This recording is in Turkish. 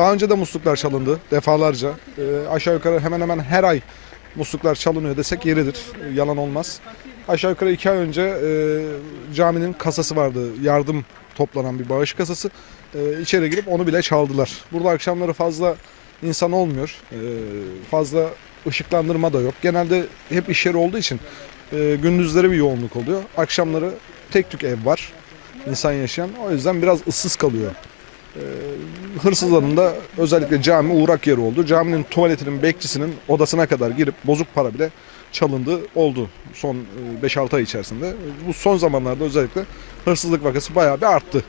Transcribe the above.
Daha önce de musluklar çalındı defalarca. Ee, aşağı yukarı hemen hemen her ay musluklar çalınıyor desek yeridir. Ee, Yalan olmaz. Aşağı yukarı iki ay önce e, caminin kasası vardı. Yardım toplanan bir bağış kasası. Ee, içeri girip onu bile çaldılar. Burada akşamları fazla insan olmuyor. Ee, fazla ışıklandırma da yok. Genelde hep iş yeri olduğu için e, gündüzleri bir yoğunluk oluyor. Akşamları tek tük ev var. insan yaşayan. O yüzden biraz ıssız kalıyor. Ee, hırsızların da özellikle cami uğrak yeri oldu. Caminin tuvaletinin bekçisinin odasına kadar girip bozuk para bile çalındı oldu son e, 5-6 ay içerisinde. Bu son zamanlarda özellikle hırsızlık vakası bayağı bir arttı.